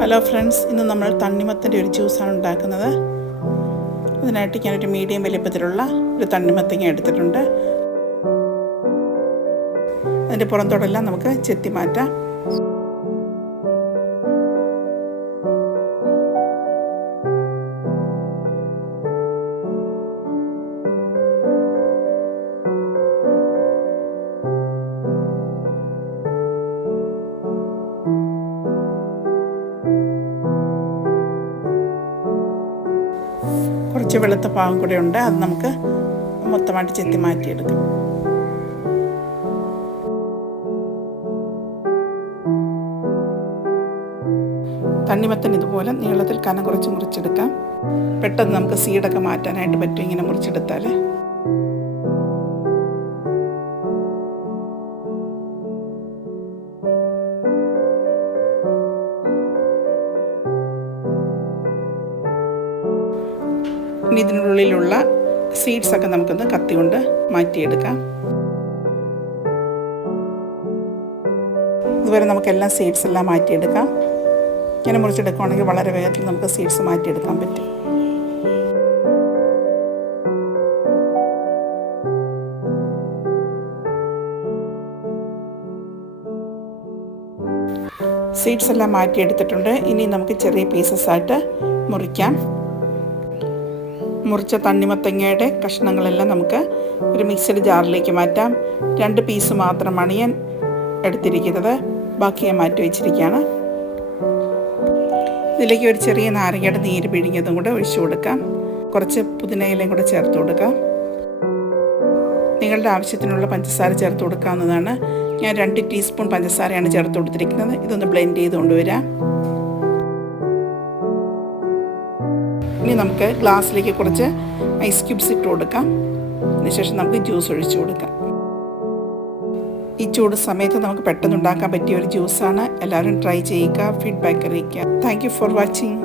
Hello friends, ഇന്ന് നമ്മൾ തണ്ണിമത്തൻ്റെ ഒരു ജ്യൂസാണ് ഉണ്ടാക്കുന്നത്. അതിനായിട്ട് ഞാനൊരു മീഡിയം വലിപ്പത്തിലുള്ള ഒരു തണ്ണിമത്തങ്ങ എടുത്തിട്ടുണ്ട്. അതിൻ്റെ പുറത്തോടെല്ലാം നമുക്ക് ചെത്തി മാറ്റാം. കുറച്ച് വെളുത്ത ഭാഗം കൂടെ ഉണ്ട്, അത് നമുക്ക് മൊത്തമായിട്ട് ചെത്തി മാറ്റിയെടുക്കാം. തണ്ണിമത്തൻ ഇതുപോലെ നീളത്തിൽ കനം കുറച്ച് മുറിച്ചെടുക്കാം. പെട്ടെന്ന് നമുക്ക് സീഡൊക്കെ മാറ്റാനായിട്ട് പറ്റും ഇങ്ങനെ മുറിച്ചെടുത്താൽ. ഇനി ഇതിനുള്ളിലുള്ള സീഡ്സൊക്കെ നമുക്കൊന്ന് കത്തി കൊണ്ട് മാറ്റിയെടുക്കാം. ഇതുവരെ നമുക്കെല്ലാം സീഡ്സ് എല്ലാം മാറ്റിയെടുക്കാം. ഇങ്ങനെ മുറിച്ചെടുക്കുകയാണെങ്കിൽ വളരെ വേഗത്തിൽ നമുക്ക് സീഡ്സ് മാറ്റിയെടുക്കാൻ പറ്റും. സീഡ്സ് എല്ലാം മാറ്റിയെടുത്തിട്ടുണ്ട്. ഇനി നമുക്ക് ചെറിയ പീസസ് ആയിട്ട് മുറിക്കാം. മുറിച്ച തണ്ണിമത്തങ്ങയുടെ കഷ്ണങ്ങളെല്ലാം നമുക്ക് ഒരു മിക്സഡ് ജാറിലേക്ക് മാറ്റാം. 2 പീസ് മാത്രമാണ് ഞാൻ എടുത്തിരിക്കുന്നത്, ബാക്കി ഞാൻ മാറ്റി വെച്ചിരിക്കുകയാണ്. ഇതിലേക്ക് ഒരു ചെറിയ നാരങ്ങയുടെ നീര് പിഴിഞ്ഞതും കൂടെ ഒഴിച്ചു കൊടുക്കാം. കുറച്ച് പുതിനയിലയും കൂടെ ചേർത്ത് കൊടുക്കാം. നിങ്ങളുടെ ആവശ്യത്തിനുള്ള പഞ്ചസാര ചേർത്ത് കൊടുക്കാവുന്നതാണ്. ഞാൻ 2 ടീസ്പൂൺ പഞ്ചസാരയാണ് ചേർത്ത് കൊടുത്തിരിക്കുന്നത്. ഇതൊന്ന് ബ്ലെൻഡ് ചെയ്ത് കൊണ്ടുവരാം. ഇനി നമുക്ക് ഗ്ലാസ്സിലേക്ക് കുറച്ച് ഐസ് ക്യൂബ്സ് ഇട്ട് കൊടുക്കാം. അതിനുശേഷം നമുക്ക് ജ്യൂസ് ഒഴിച്ചു കൊടുക്കാം. ഈ ചൂട് സമയത്ത് നമുക്ക് പെട്ടെന്ന് ഉണ്ടാക്കാൻ പറ്റിയ ഒരു ജ്യൂസാണ്. എല്ലാവരും ട്രൈ ചെയ്യുക, ഫീഡ്ബാക്ക് അറിയിക്കുക. Thank you for watching.